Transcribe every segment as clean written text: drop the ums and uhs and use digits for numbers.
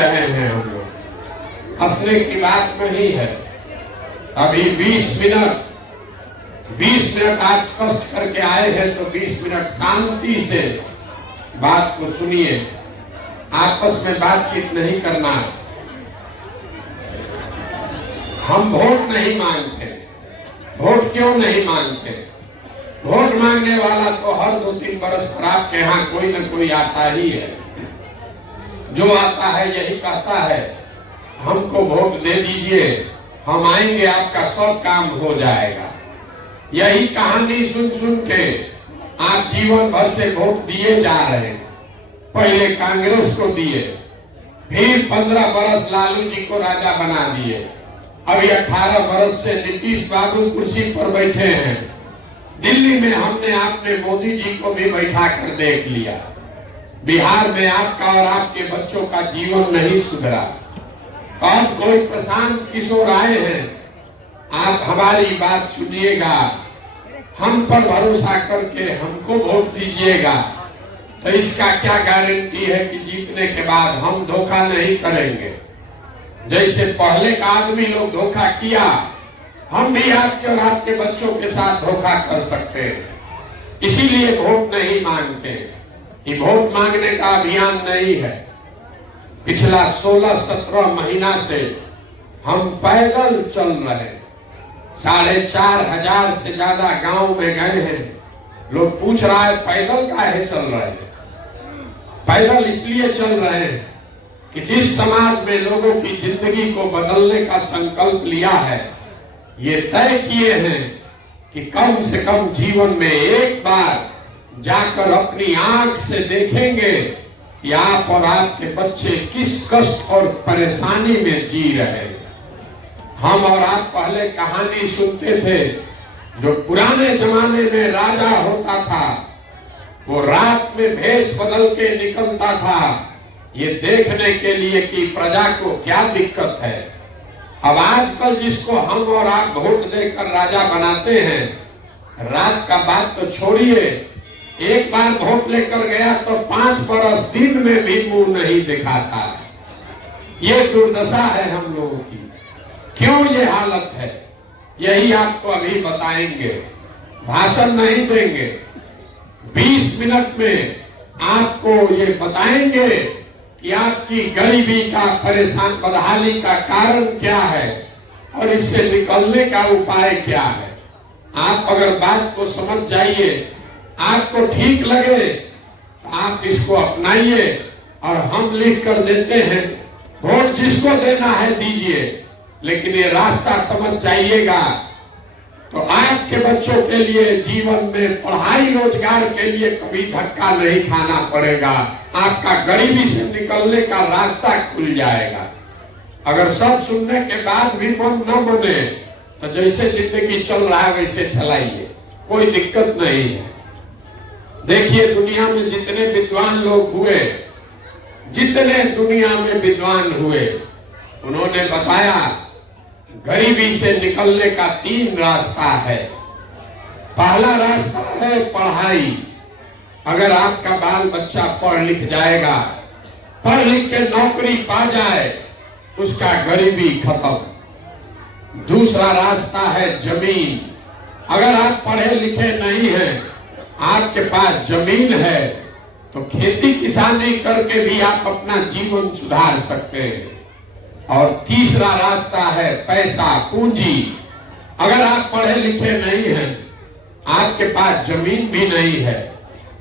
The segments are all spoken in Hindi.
रहे हैं हम लोग। हंसने की बात नहीं है। अभी 20 मिनट आप कष्ट करके आए हैं तो 20 मिनट शांति से बात को सुनिए। आपस में बातचीत नहीं करना। हम वोट नहीं मांगते। वोट क्यों नहीं मांगते? वोट मांगने वाला तो हर 2-3 बरस पर आपके यहाँ कोई न कोई आता ही है। जो आता है यही कहता है हमको वोट दे दीजिए, हम आएंगे, आपका सब काम हो जाएगा। यही कहानी सुन सुन के आप जीवन भर से वोट दिए जा रहे हैं। पहले कांग्रेस को दिए, फिर 15 बरस लालू जी को राजा बना दिए, अभी 18 बरस से नीतीश बाबू कुर्सी पर बैठे हैं। दिल्ली में हमने आपने मोदी जी को भी बैठा कर देख लिया। बिहार में आपका और आपके बच्चों का जीवन नहीं सुधरा। और कोई प्रशांत किशोर आए हैं, आप हमारी बात सुनिएगा, हम पर भरोसा करके हमको वोट दीजिएगा, तो इसका क्या गारंटी है कि जीतने के बाद हम धोखा नहीं करेंगे। जैसे पहले का आदमी लोग धोखा किया, हम भी आपके और आपके बच्चों के साथ धोखा कर सकते हैं। इसीलिए वोट नहीं मांगते। ये वोट मांगने का अभियान नहीं है। पिछला 16-17 महीना से हम पैदल चल रहे हैं। 4,500 से ज्यादा गांव में गए हैं। लोग पूछ रहा है पैदल काहे चल रहे हैं? पैदल इसलिए चल रहे हैं कि जिस समाज में लोगों की जिंदगी को बदलने का संकल्प लिया है, ये तय किए हैं कि कम से कम जीवन में एक बार जाकर अपनी आंख से देखेंगे कि आप और आपके बच्चे किस कष्ट और परेशानी में जी रहे हैं। हम और आप पहले कहानी सुनते थे, जो पुराने जमाने में राजा होता था वो रात में भेष बदल के निकलता था, ये देखने के लिए कि प्रजा को क्या दिक्कत है। अब आजकल जिसको हम और आप वोट देकर राजा बनाते हैं, रात का बात तो छोड़िए, एक बार वोट लेकर गया तो 5 बरस दिन में भी मुंह नहीं दिखाता। ये दुर्दशा है हम लोगों की। क्यों ये हालत है, यही आपको अभी बताएंगे। भाषण नहीं देंगे, 20 मिनट में आपको ये बताएंगे कि आपकी गरीबी का, परेशान बदहाली का कारण क्या है और इससे निकलने का उपाय क्या है। आप अगर बात को समझ जाइए, आपको ठीक लगे तो आप इसको अपनाइए। और हम लिख कर देते हैं, वोट जिसको देना है दीजिए, लेकिन ये रास्ता समझ जाइएगा तो आपके बच्चों के लिए जीवन में पढ़ाई रोजगार के लिए कभी धक्का नहीं खाना पड़ेगा। आपका गरीबी से निकलने का रास्ता खुल जाएगा। अगर सब सुनने के बाद भी मन न बने तो जैसे जिंदगी चल रहा है वैसे चलाइए, कोई दिक्कत नहीं है। देखिए दुनिया में जितने विद्वान लोग हुए, जितने दुनिया में विद्वान हुए, उन्होंने बताया गरीबी से निकलने का 3 रास्ता है। पहला रास्ता है पढ़ाई। अगर आपका बाल बच्चा पढ़ लिख जाएगा, पढ़ लिख के नौकरी पा जाए, उसका गरीबी खत्म। दूसरा रास्ता है जमीन। अगर आप पढ़े लिखे नहीं हैं, आपके पास जमीन है, तो खेती किसानी करके भी आप अपना जीवन सुधार सकते हैं। और तीसरा रास्ता है पैसा, पूंजी। अगर आप पढ़े लिखे नहीं हैं, आपके पास जमीन भी नहीं है,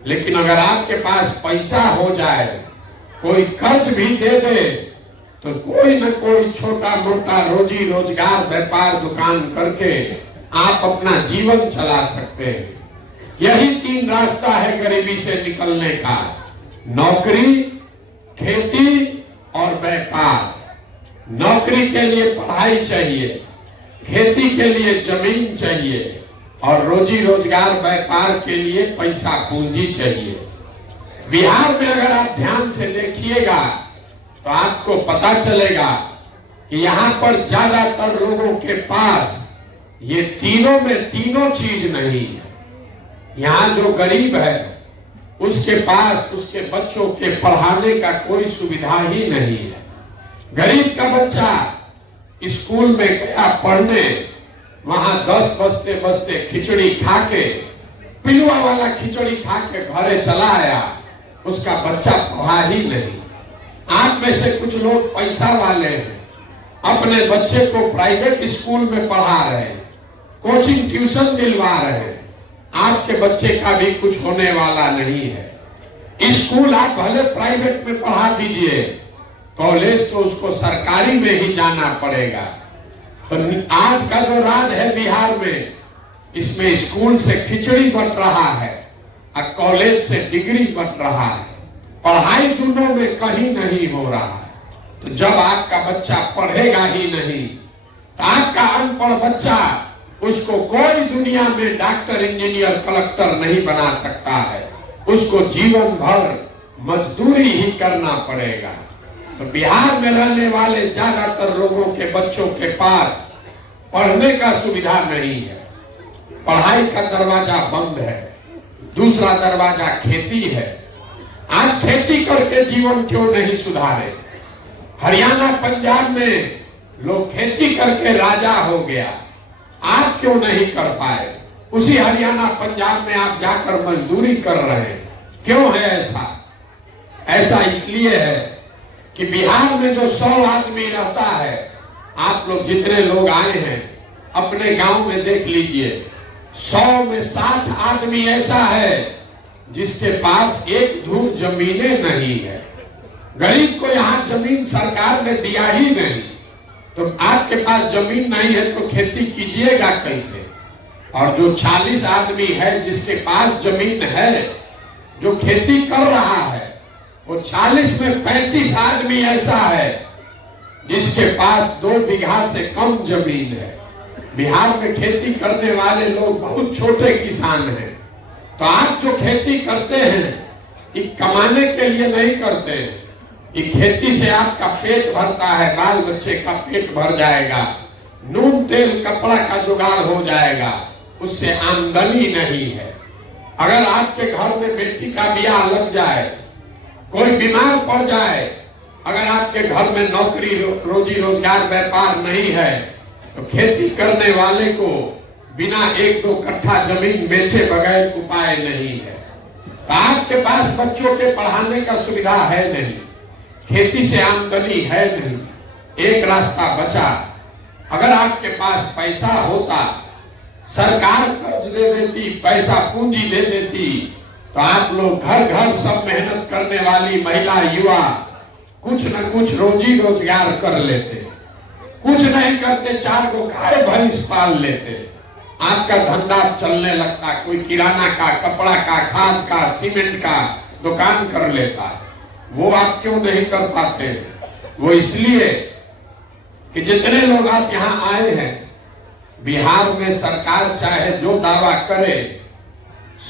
लेकिन अगर आपके पास पैसा हो जाए, कोई कर्ज भी दे दे, तो कोई न कोई छोटा मोटा रोजी रोजगार, व्यापार, दुकान करके आप अपना जीवन चला सकते हैं। यही 3 रास्ता है गरीबी से निकलने का: नौकरी, खेती और व्यापार। नौकरी के लिए पढ़ाई चाहिए, खेती के लिए जमीन चाहिए, और रोजी रोजगार, व्यापार के लिए पैसा, पूंजी चाहिए। बिहार में अगर आप ध्यान से देखिएगा तो आपको पता चलेगा कि यहाँ पर ज्यादातर लोगों के पास ये तीनों में तीनों चीज नहीं है। यहाँ जो गरीब है उसके पास उसके बच्चों के पढ़ाने का कोई सुविधा ही नहीं है। गरीब का बच्चा स्कूल में गया पढ़ने, वहां 10 बजते बजते खिचड़ी खा के, पिलुआ वाला खिचड़ी खा के घरे चला आया, उसका बच्चा पढ़ा ही नहीं। आप में से कुछ लोग पैसा वाले हैं, अपने बच्चे को प्राइवेट स्कूल में पढ़ा रहे हैं, कोचिंग ट्यूशन दिलवा रहे हैं। आपके बच्चे का भी कुछ होने वाला नहीं है। स्कूल आप भले प्राइवेट में पढ़ा दीजिए, कॉलेज तो उसको सरकारी में ही जाना पड़ेगा। तो आज का जो राज है बिहार में, इसमें स्कूल से खिचड़ी बट रहा है और कॉलेज से डिग्री बट रहा है। पढ़ाई दोनों में कहीं नहीं हो रहा है। तो जब आपका बच्चा पढ़ेगा ही नहीं, तो आपका अनपढ़ बच्चा, उसको कोई दुनिया में डॉक्टर, इंजीनियर, कलेक्टर नहीं बना सकता है। उसको जीवन भर मजदूरी ही करना पड़ेगा। तो बिहार में रहने वाले ज्यादातर लोगों के बच्चों के पास पढ़ने का सुविधा नहीं है। पढ़ाई का दरवाजा बंद है। दूसरा दरवाजा खेती है। आज खेती करके जीवन क्यों नहीं सुधारे? हरियाणा, पंजाब में लोग खेती करके राजा हो गया, आप क्यों नहीं कर पाए? उसी हरियाणा, पंजाब में आप जाकर मजदूरी कर रहे हैं। क्यों है ऐसा? ऐसा इसलिए है कि बिहार में जो 100 आदमी रहता है, आप लोग जितने लोग आए हैं अपने गांव में देख लीजिए, 100 में 60 आदमी ऐसा है जिसके पास एक धूर जमीनें नहीं है। गरीब को यहाँ जमीन सरकार ने दिया ही नहीं। तो आपके पास जमीन नहीं है तो खेती कीजिएगा कैसे? और जो 40 आदमी है जिसके पास जमीन है, जो खेती कर रहा है, वो 40 में 35 आदमी ऐसा है जिसके पास 2 बीघा से कम जमीन है। बिहार में खेती करने वाले लोग बहुत छोटे किसान हैं। तो आप जो खेती करते हैं, ये कमाने के लिए नहीं करते हैं। ये खेती से आपका पेट भरता है, बाल बच्चे का पेट भर जाएगा, नून तेल कपड़ा का जुगाड़ हो जाएगा, उससे आमदनी नहीं है। अगर आपके घर में बेटी का ब्याह लग जाए, कोई बीमार पड़ जाए, अगर आपके घर में नौकरी, रोजी रोजगार, व्यापार नहीं है, तो खेती करने वाले को बिना 1-2 कट्ठा जमीन बेचे बगैर उपाय नहीं है। तो आपके पास बच्चों के पढ़ाने का सुविधा है नहीं, खेती से आमदनी है नहीं, एक रास्ता बचा। अगर आपके पास पैसा होता, सरकार कर्ज दे देती, पैसा पूंजी दे देती, तो आप लोग घर घर सब मेहनत करने वाली महिला, युवा कुछ न कुछ रोजी रोजगार कर लेते। कुछ नहीं करते, 4 को गाय भैंस पाल लेते, आपका धंधा चलने लगता। कोई किराना का, कपड़ा का, खाद का, सीमेंट का दुकान कर लेता। वो आप क्यों नहीं कर पाते? वो इसलिए कि जितने लोग आप यहाँ आए हैं, बिहार में सरकार चाहे जो दावा करे,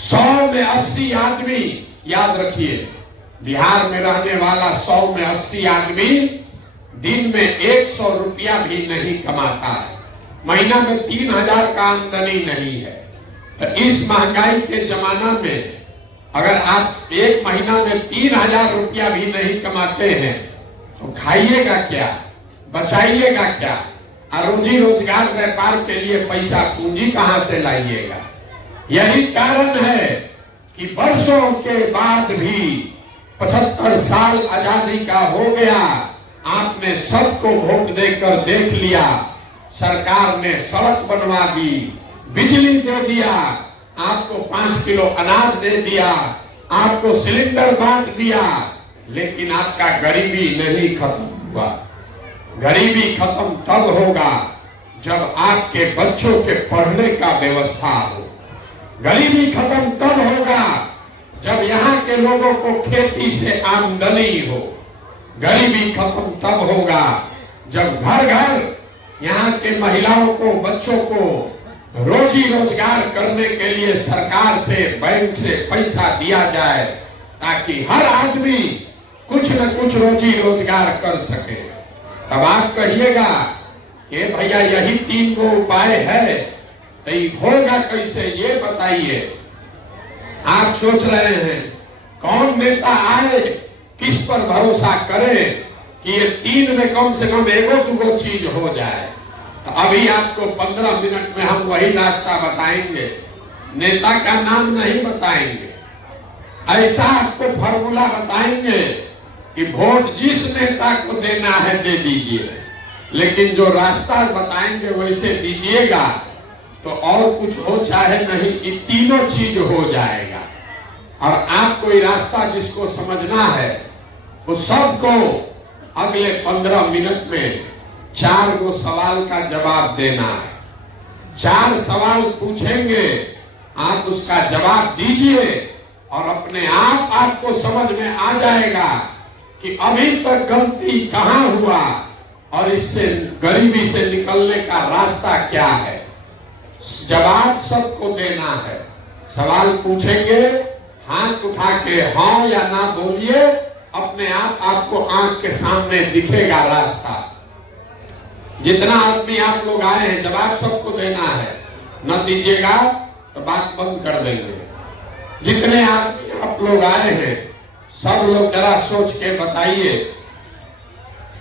100 में 80 आदमी, याद रखिए, बिहार में रहने वाला 100 में 80 आदमी दिन में 100 रुपया भी नहीं कमाता है। महीना में 3000 का आमदनी नहीं है। तो इस महंगाई के जमाना में अगर आप एक महीना में 3000 रुपया भी नहीं कमाते हैं, तो खाइएगा क्या, बचाइएगा क्या? और रोजी रोजगार, व्यापार के लिए पैसा पूंजी कहां से लाइएगा? यही कारण है कि वर्षों के बाद भी 75 साल आजादी का हो गया, आपने सबको वोट देकर देख लिया, सरकार ने सड़क बनवा दी, बिजली दे दिया, आपको 5 किलो अनाज दे दिया, आपको सिलेंडर बांट दिया, लेकिन आपका गरीबी नहीं खत्म हुआ। गरीबी खत्म तब होगा जब आपके बच्चों के पढ़ने का व्यवस्था हो। गरीबी खत्म तब होगा जब यहाँ के लोगों को खेती से आमदनी हो। गरीबी खत्म तब होगा जब घर घर यहाँ के महिलाओं को, बच्चों को रोजी रोजगार करने के लिए सरकार से, बैंक से पैसा दिया जाए, ताकि हर आदमी कुछ न कुछ रोजी रोजगार कर सके। तब आप कहिएगा कि भैया यही 3 गो उपाय है, तो ये होगा कैसे, ये बताइए। आप सोच रहे हैं कौन नेता आए, किस पर भरोसा करें कि ये 3 में कम से कम एगो दूगो चीज हो जाए। तो अभी आपको 15 मिनट में हम वही रास्ता बताएंगे, नेता का नाम नहीं बताएंगे, ऐसा आपको फॉर्मूला बताएंगे कि वोट जिस नेता को देना है दे दीजिए, लेकिन जो रास्ता बताएंगे वैसे दीजिएगा तो और कुछ हो चाहे नहीं, ये तीनों चीज हो जाएगा। और आपको ये रास्ता जिसको समझना है वो सबको अगले 15 मिनट में 4 गो सवाल का जवाब देना है। 4 सवाल पूछेंगे, आप उसका जवाब दीजिए और अपने आप आपको समझ में आ जाएगा कि अभी तक गलती कहां हुआ और इससे गरीबी से निकलने का रास्ता क्या है। जवाब सबको देना है। सवाल पूछेंगे, हाथ उठा के हाँ या ना बोलिए, अपने आप आपको आंख के सामने दिखेगा रास्ता। जितना आदमी आप लोग आए हैं जवाब सबको देना है, न दीजिएगा तो बात बंद कर देंगे। जितने आदमी आप लोग आए हैं सब लोग जरा सोच के बताइए,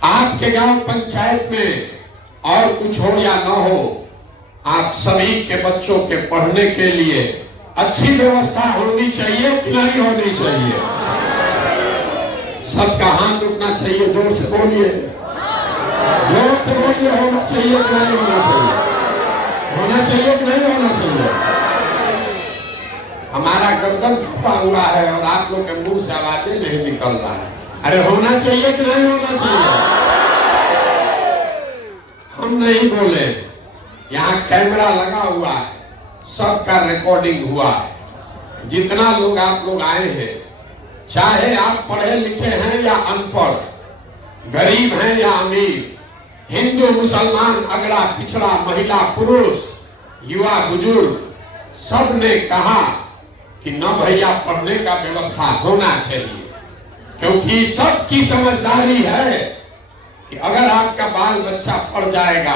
आपके गांव पंचायत में और कुछ हो या न हो, आप सभी के बच्चों के पढ़ने के लिए अच्छी व्यवस्था होनी चाहिए कि नहीं होनी चाहिए? सबका हाथ उठना चाहिए, जोर से बोलिए, जोर से बोलिए। होना चाहिए कि नहीं होना चाहिए? होना चाहिए कि नहीं होना चाहिए? हमारा गर्दन फंसा हुआ है और आप लोग के मुंह से आवाजें नहीं निकल रहा है। अरे होना चाहिए कि नहीं होना चाहिए? हम नहीं बोले, यहाँ कैमरा लगा हुआ है, सबका रिकॉर्डिंग हुआ है। जितना लोग आप लोग आए हैं, चाहे आप पढ़े लिखे हैं या अनपढ़, गरीब हैं या अमीर, हिंदू मुसलमान, अगड़ा पिछड़ा, महिला पुरुष, युवा बुजुर्ग, सब ने कहा कि न भैया पढ़ने का व्यवस्था होना चाहिए, क्योंकि सबकी समझदारी है कि अगर आपका बाल बच्चा पढ़ जाएगा,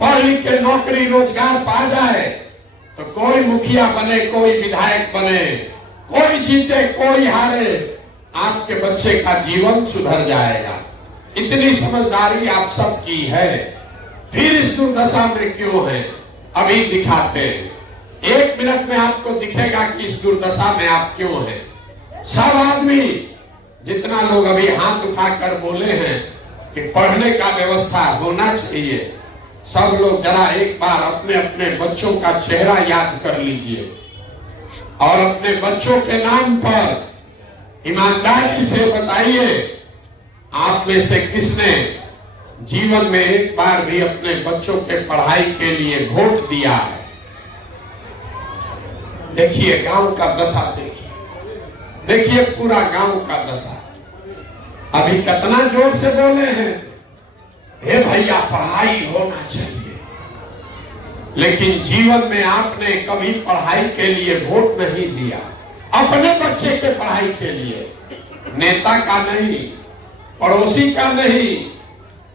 पढ़ लिख के नौकरी रोजगार पा जाए, तो कोई मुखिया बने, कोई विधायक बने, कोई जीते कोई हारे, आपके बच्चे का जीवन सुधर जाएगा। इतनी समझदारी आप सबकी है, फिर इस दुर्दशा में क्यों है? अभी दिखाते हैं, 1 मिनट में आपको दिखेगा कि इस दुर्दशा में आप क्यों हैं। सब आदमी, जितना लोग अभी हाथ उठाकर बोले हैं कि पढ़ने का व्यवस्था होना चाहिए, सब लोग जरा एक बार अपने अपने बच्चों का चेहरा याद कर लीजिए और अपने बच्चों के नाम पर ईमानदारी से बताइए, आप में से किसने जीवन में एक बार भी अपने बच्चों के पढ़ाई के लिए वोट दिया है? देखिए गांव का दशा, देखिए पूरा गांव का दशा। अभी कितना जोर से बोले हैं, हे भैया पढ़ाई होना चाहिए, लेकिन जीवन में आपने कभी पढ़ाई के लिए वोट नहीं दिया। अपने बच्चे के पढ़ाई के लिए, नेता का नहीं, पड़ोसी का नहीं,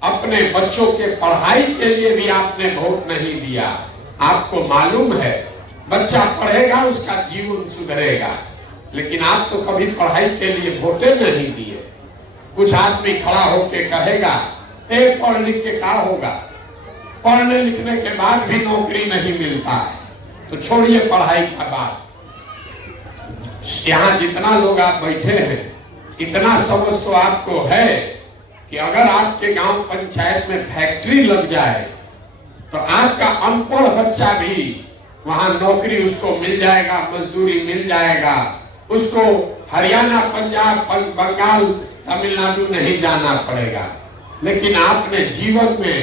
अपने बच्चों के पढ़ाई के लिए भी आपने वोट नहीं दिया। आपको मालूम है बच्चा पढ़ेगा उसका जीवन सुधरेगा, लेकिन आप तो कभी पढ़ाई के लिए वोटे नहीं दिए। कुछ आदमी खड़ा होके कहेगा पढ़ लिख के क्या होगा, पढ़ने लिखने के बाद भी नौकरी नहीं मिलता है, तो छोड़िए पढ़ाई का बात। यहाँ जितना लोग आप बैठे हैं, इतना समझ तो आपको है कि अगर आपके गांव पंचायत में फैक्ट्री लग जाए तो आपका अनपढ़ बच्चा भी वहां नौकरी उसको मिल जाएगा, मजदूरी मिल जाएगा, उसको हरियाणा, पंजाब, बंगाल, तमिलनाडु नहीं जाना पड़ेगा। लेकिन आपने जीवन में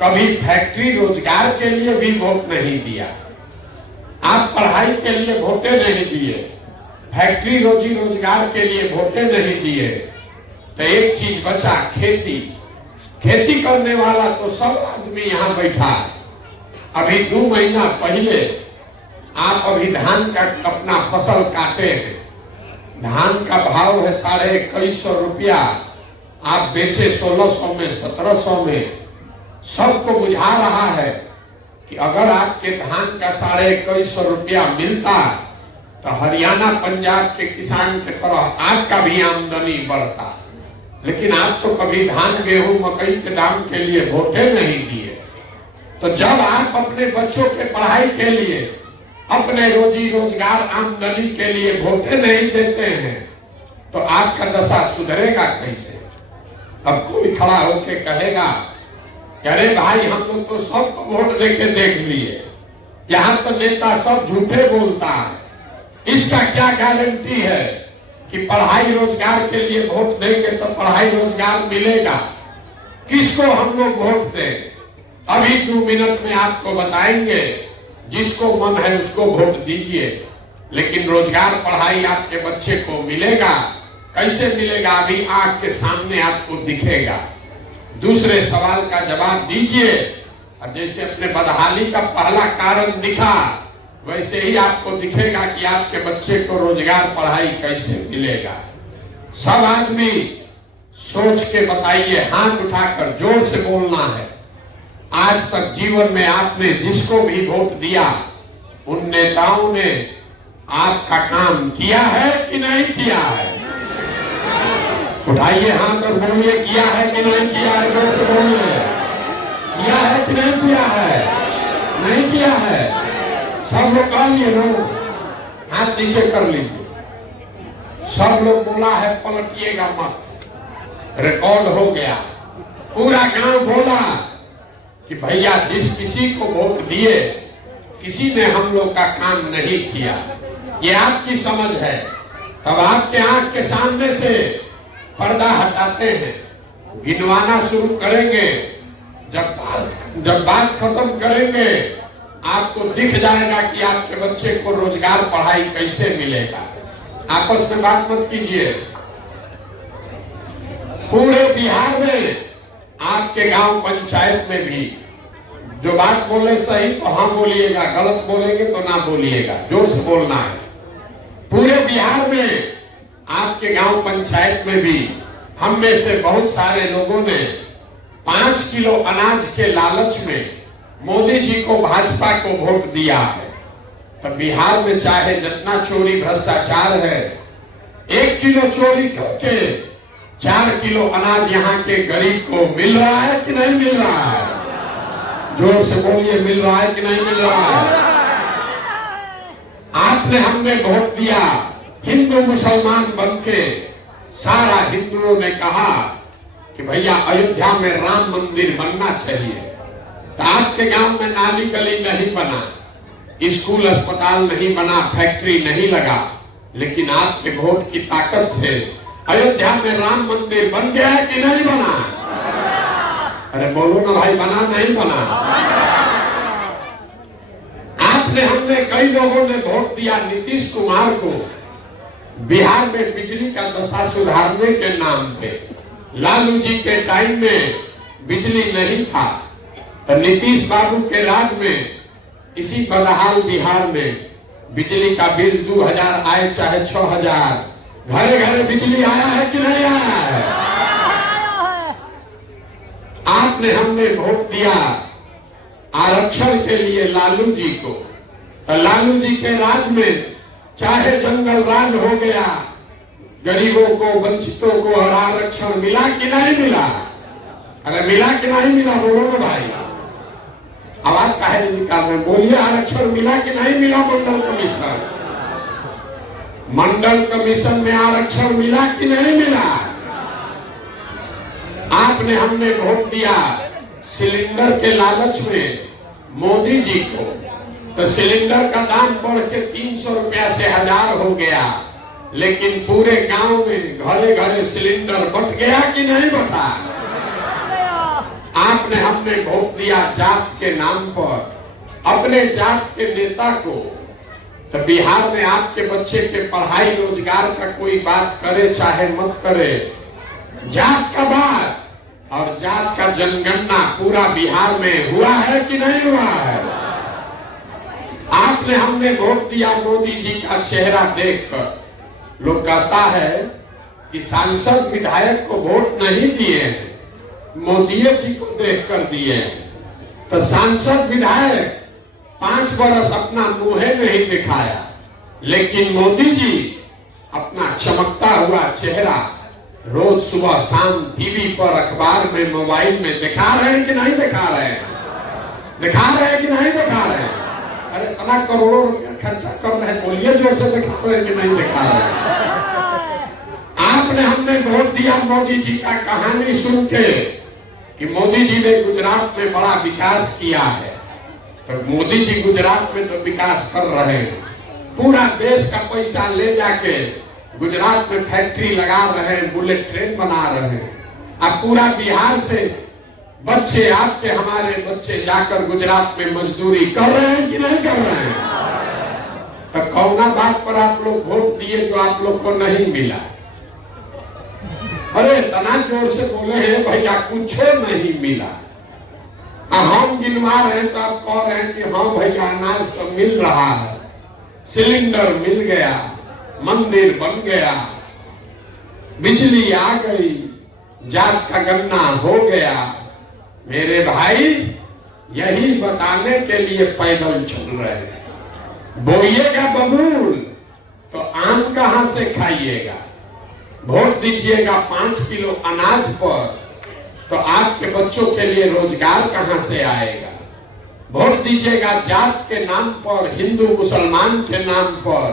कभी फैक्ट्री रोजगार के लिए भी वोट नहीं दिया, आप पढ़ाई के लिए वोटे नहीं दिए, फैक्ट्री रोजी रोजगार के लिए वोटे नहीं दिए, तो एक चीज बचा, खेती। खेती करने वाला तो सब आदमी यहाँ बैठा है। अभी 2 महीना पहले आप अभी धान का अपना फसल काटे हैं, धान का भाव है 2150 रुपया, आप बेचे 1600 में, 1700 में। सबको बुझा रहा है कि अगर आपके धान का 2150 रुपया मिलता तो हरियाणा पंजाब के किसान के तरह आपका भी आमदनी बढ़ता। लेकिन आप तो कभी धान गेहूं मकई के दाम के लिए वोटें नहीं दिए। तो जब आप अपने बच्चों के पढ़ाई के लिए, अपने रोजी रोजगार आमदनी के लिए वोटें नहीं देते हैं तो आपका दशा सुधरेगा कैसे? अब कोई खड़ा होके कहेगा कि अरे भाई हम लोग तो सबको वोट देके देख लिए, यहाँ तो नेता सब झूठे बोलता है। इसका क्या गारंटी है कि पढ़ाई रोजगार के लिए वोट देंगे तो पढ़ाई रोजगार मिलेगा? किसको हम लोग वोट दें? अभी 2 मिनट में आपको बताएंगे। जिसको मन है उसको वोट दीजिए, लेकिन रोजगार पढ़ाई आपके बच्चे को मिलेगा। कैसे मिलेगा? अभी आंख के सामने आपको दिखेगा। दूसरे सवाल का जवाब दीजिए। और जैसे अपने बदहाली का पहला कारण दिखा, वैसे ही आपको दिखेगा कि आपके बच्चे को रोजगार पढ़ाई कैसे मिलेगा। सब आदमी सोच के बताइए, हाथ उठाकर जोर से बोलना है। आज तक जीवन में आपने जिसको भी वोट दिया, उन नेताओं ने आपका काम किया है कि नहीं किया है? उठाइए हाथ और बोलिए, किया है कि नहीं किया है? जोर से बोलिए, किया है कि नहीं किया है? नहीं किया है। सब लोग कह लिए ना, हाथ नीचे कर लीजिए। सब लोग बोला है, पलटिएगा मत। रिकॉर्ड हो गया। पूरा गांव बोला कि भैया जिस किसी को वोट दिए, किसी ने हम लोग का काम नहीं किया। ये आपकी समझ है। तब आपके आंख के सामने से पर्दा हटाते हैं, गिनवाना शुरू करेंगे। जब बात खत्म करेंगे, आपको दिख जाएगा कि आपके बच्चे को रोजगार पढ़ाई कैसे मिलेगा। आपस में बात मत कीजिए। पूरे बिहार में, आपके गांव पंचायत में भी जो बात बोले सही तो हाँ बोलिएगा, गलत बोलेंगे तो ना बोलिएगा। जोर से बोलना है। पूरे बिहार में, आपके गांव पंचायत में भी हम में से बहुत सारे लोगों ने 5 किलो अनाज के लालच में मोदी जी को, भाजपा को वोट दिया है। तो बिहार में चाहे जितना चोरी भ्रष्टाचार है, 1 किलो चोरी करके 4 किलो अनाज यहाँ के गरीब को मिल रहा है कि नहीं मिल रहा है? जोर से बोलिए, मिल रहा है कि नहीं मिल रहा है? आपने, हमने वोट दिया हिंदू मुसलमान बनके। सारा हिंदुओं ने कहा कि भैया अयोध्या में राम मंदिर बनना चाहिए। तो आपके गांव में नाली गली नहीं बना, स्कूल अस्पताल नहीं बना, फैक्ट्री नहीं लगा, लेकिन आपके वोट की ताकत से अयोध्या में राम मंदिर बन गया है कि नहीं बना? अरे बोलो ना भाई, बना नहीं बना? आपने, हमने, कई लोगों ने वोट दिया नीतीश कुमार को बिहार में बिजली का दशा सुधारने के नाम पे। लालू जी के टाइम में बिजली नहीं था, तो नीतीश बाबू के राज में इसी बदहाल बिहार में बिजली का बिल 2000 आए चाहे 6000, घरे घरे बिजली आया है कि नहीं आया है? आपने, हमने वोट दिया आरक्षण के लिए लालू जी को। तो लालू जी के राज में चाहे जंगल राज हो गया, गरीबों को, वंचितों को और आरक्षण मिला कि नहीं मिला? अरे मिला कि नहीं मिला? बोलो ना भाई, आवाज काहे नहीं निकाल रहे? बोलिए, आरक्षण मिला कि नहीं मिला? मंडल कमीशन में आरक्षण मिला कि नहीं मिला? आपने, हमने वोट दिया सिलेंडर के लालच में मोदी जी को। तो सिलेंडर का दाम बढ़ के 300 रुपया से 1000 हो गया, लेकिन पूरे गांव में घरे घरे सिलेंडर बट गया कि नहीं बटा? आपने, हमने वोट दिया जात के नाम पर, अपने जात के नेता को। तो बिहार में आपके बच्चे के पढ़ाई रोजगार का कोई बात करे चाहे मत करे, जात का बात और जात का जनगणना पूरा बिहार में हुआ है कि नहीं हुआ है? आपने, हमने वोट दिया मोदी जी का चेहरा देखकर। लोग कहता है कि सांसद विधायक को वोट नहीं दिए, मोदी जी को देखकर दिए। तो सांसद विधायक 5 बरस अपना मुंह नहीं दिखाया, लेकिन मोदी जी अपना चमकता हुआ चेहरा रोज सुबह शाम टीवी पर, अखबार में, मोबाइल में दिखा रहे हैं कि नहीं दिखा रहे हैं? दिखा रहे हैं कि नहीं दिखा रहे हैं? अरे इतना करोड़ों रुपया खर्चा कर रहे हैं, बोलिए जोर से दिखा रहे हैं कि नहीं दिखा रहे हैं? आपने हमने वोट दिया मोदी जी का कहानी सुन के कि मोदी जी ने गुजरात में बड़ा विकास किया है। तो मोदी जी गुजरात में तो विकास कर रहे हैं, पूरा देश का पैसा ले जाके गुजरात में फैक्ट्री लगा रहे हैं, बुलेट ट्रेन बना रहे हैं। अब पूरा बिहार से बच्चे, आपके हमारे बच्चे जाकर गुजरात में मजदूरी कर रहे हैं कि नहीं कर रहे हैं? तो कौना बात पर आप लोग वोट दिए जो आप लोग को नहीं मिला? अरे इतना जोर से बोले हैं भैया कुछ नहीं मिला। हम गिनवा रहे हैं तो आप कह रहे हैं कि हाँ भैया अनाज तो मिल रहा है, सिलेंडर मिल गया, मंदिर बन गया, बिजली आ गई, जात का गन्ना हो गया। मेरे भाई यही बताने के लिए पैदल चल रहे हैं। बोइएगा बबूल तो आम कहां से खाइएगा? वोट दीजिएगा 5 किलो अनाज पर तो आपके बच्चों के लिए रोजगार कहां से आएगा? वोट दीजिएगा जात के नाम पर, हिंदू मुसलमान के नाम पर,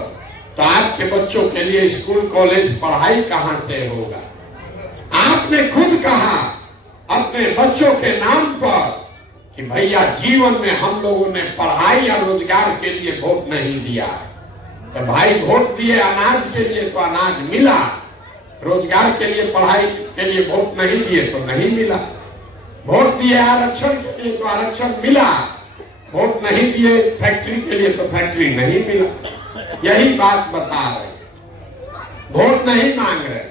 तो आपके बच्चों के लिए स्कूल कॉलेज पढ़ाई कहां से होगा? आपने खुद कहा अपने बच्चों के नाम पर कि भैया जीवन में हम लोगों ने पढ़ाई या रोजगार के लिए वोट नहीं दिया है। तो भाई वोट दिए अनाज के लिए तो अनाज मिला, रोजगार के लिए, पढ़ाई के लिए वोट नहीं दिए तो नहीं मिला। वोट दिए आरक्षण के लिए तो आरक्षण मिला, वोट नहीं दिए फैक्ट्री के लिए तो फैक्ट्री नहीं मिला। यही बात बता रहे, वोट नहीं मांग रहे,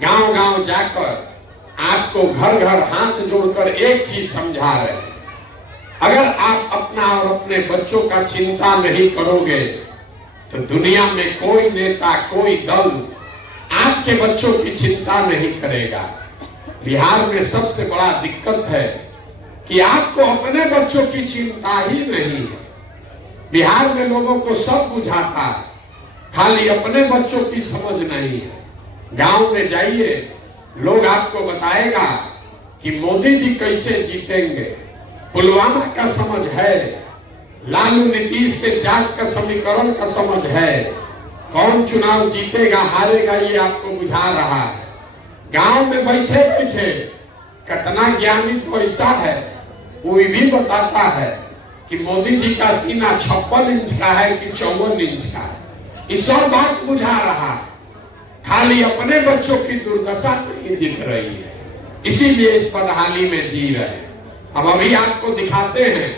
गांव गांव जाकर आपको घर घर हाथ जोड़कर एक चीज समझा रहे हैं, अगर आप अपना और अपने बच्चों का चिंता नहीं करोगे तो दुनिया में कोई नेता, कोई दल आपके बच्चों की चिंता नहीं करेगा। बिहार में सबसे बड़ा दिक्कत है कि आपको अपने बच्चों की चिंता ही नहीं है। बिहार में लोगों को सब बुझाता है, खाली अपने बच्चों की समझ नहीं है। गांव में जाइए, लोग आपको बताएगा कि मोदी जी कैसे जीतेंगे, पुलवामा का समझ है, लालू नीतीश के जात का समीकरण का समझ है, कौन चुनाव जीतेगा हारेगा ये आपको बुझा रहा है। गांव में बैठे बैठे कितना ज्ञानी तो ऐसा है, कोई भी बताता है कि मोदी जी का सीना 56 इंच का है कि 54 इंच का है। इस और बात बुझा रहा है, खाली अपने बच्चों की दुर्दशा नहीं दिख रही है, इसीलिए इस बदहाली में जी रहे हैं। अब अभी आपको दिखाते हैं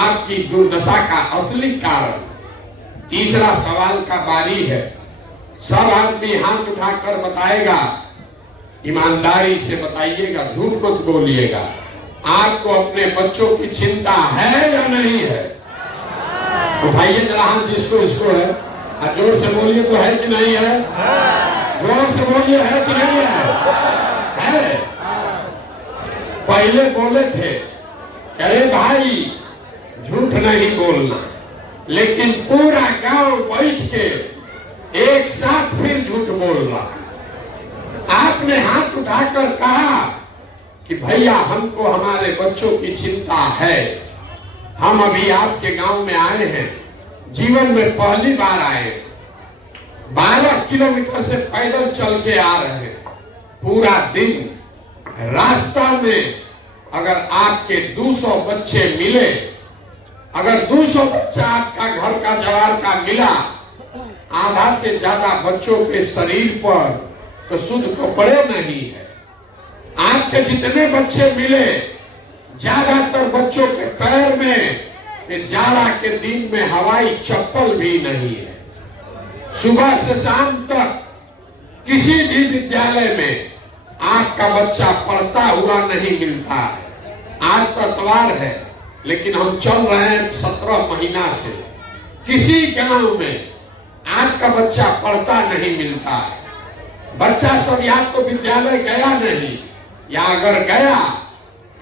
आपकी दुर्दशा का असली कारण। तीसरा सवाल का बारी है, सब आदमी हाथ उठाकर बताएगा, ईमानदारी से बताइएगा, झूठ को बोलिएगा, आपको अपने बच्चों की चिंता है या नहीं है? उठाइए जरा हाथ, जिसको इसको है, और जोर से बोलिए तो है कि नहीं है? जोर से बोलिए है कि नहीं है? पहले बोले थे अरे भाई झूठ नहीं बोलना, लेकिन पूरा गांव बैठ के एक साथ फिर झूठ बोल रहा। आपने हाथ उठाकर कहा कि भैया हमको हमारे बच्चों की चिंता है, हम अभी आपके गांव में आए हैं, जीवन में पहली बार आए, 12 किलोमीटर से पैदल चल के आ रहे हैं, पूरा दिन रास्ता में अगर आपके 200 बच्चे मिले, अगर 200 बच्चा आपका घर का जवार का मिला, आधा से ज्यादा बच्चों के शरीर पर तो शुद्ध कपड़े नहीं है। आपके जितने बच्चे मिले, ज्यादातर बच्चों के पैर में जाड़ा के दिन में हवाई चप्पल भी नहीं है। सुबह से शाम तक किसी भी विद्यालय में आपका बच्चा पढ़ता हुआ नहीं मिलता है। आज तो इतवार है, लेकिन हम चल रहे हैं 17 महीना से, किसी गांव में आपका बच्चा पढ़ता नहीं मिलता है। बच्चा सब या तो विद्यालय गया नहीं, या अगर गया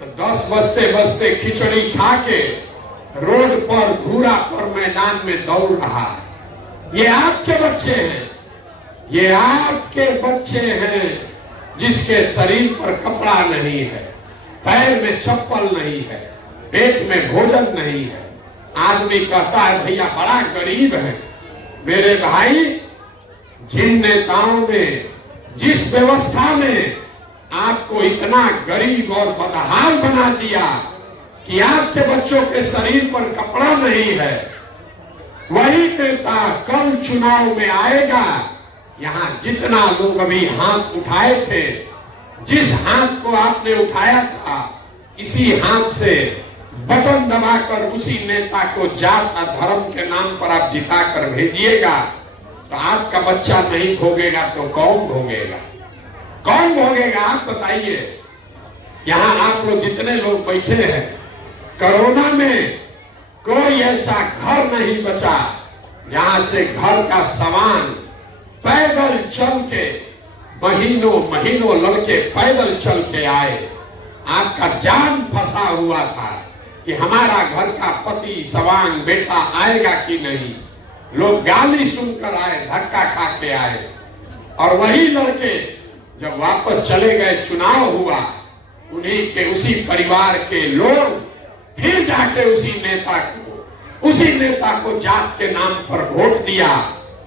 तो 10 बजते बजते खिचड़ी खा के रोड पर, घूरा पर मैदान में दौड़ रहा है। ये आपके बच्चे हैं, ये आपके बच्चे हैं जिसके शरीर पर कपड़ा नहीं है, पैर में चप्पल नहीं है, पेट में भोजन नहीं है। आदमी कहता है भैया बड़ा गरीब है। मेरे भाई, जिन नेताओं ने जिस व्यवस्था में आपको इतना गरीब और बदहाल बना दिया कि आपके बच्चों के शरीर पर कपड़ा नहीं है, वही नेता कल चुनाव में आएगा। यहाँ जितना लोग अभी हाथ उठाए थे, जिस हाथ को आपने उठाया था, इसी हाथ से बटन दबाकर उसी नेता को जात और धर्म के नाम पर आप जिता कर भेजिएगा। तो आपका बच्चा नहीं भोगेगा तो कौन भोगेगा? कौन भोगेगा आप बताइए। यहाँ आप लोग जितने लोग बैठे हैं, कोरोना में कोई ऐसा घर नहीं बचा जहां से घर का सामान पैदल चल के, महीनों महीनों लड़के पैदल चल के आए। आपका जान फंसा हुआ था कि हमारा घर का पति सवांग बेटा आएगा कि नहीं। लोग गाली सुनकर आए, धक्का खा के आए, और वही लड़के जब वापस चले गए, चुनाव हुआ, उन्हीं के उसी परिवार के लोग फिर जाके उसी नेता को जात के नाम पर वोट दिया।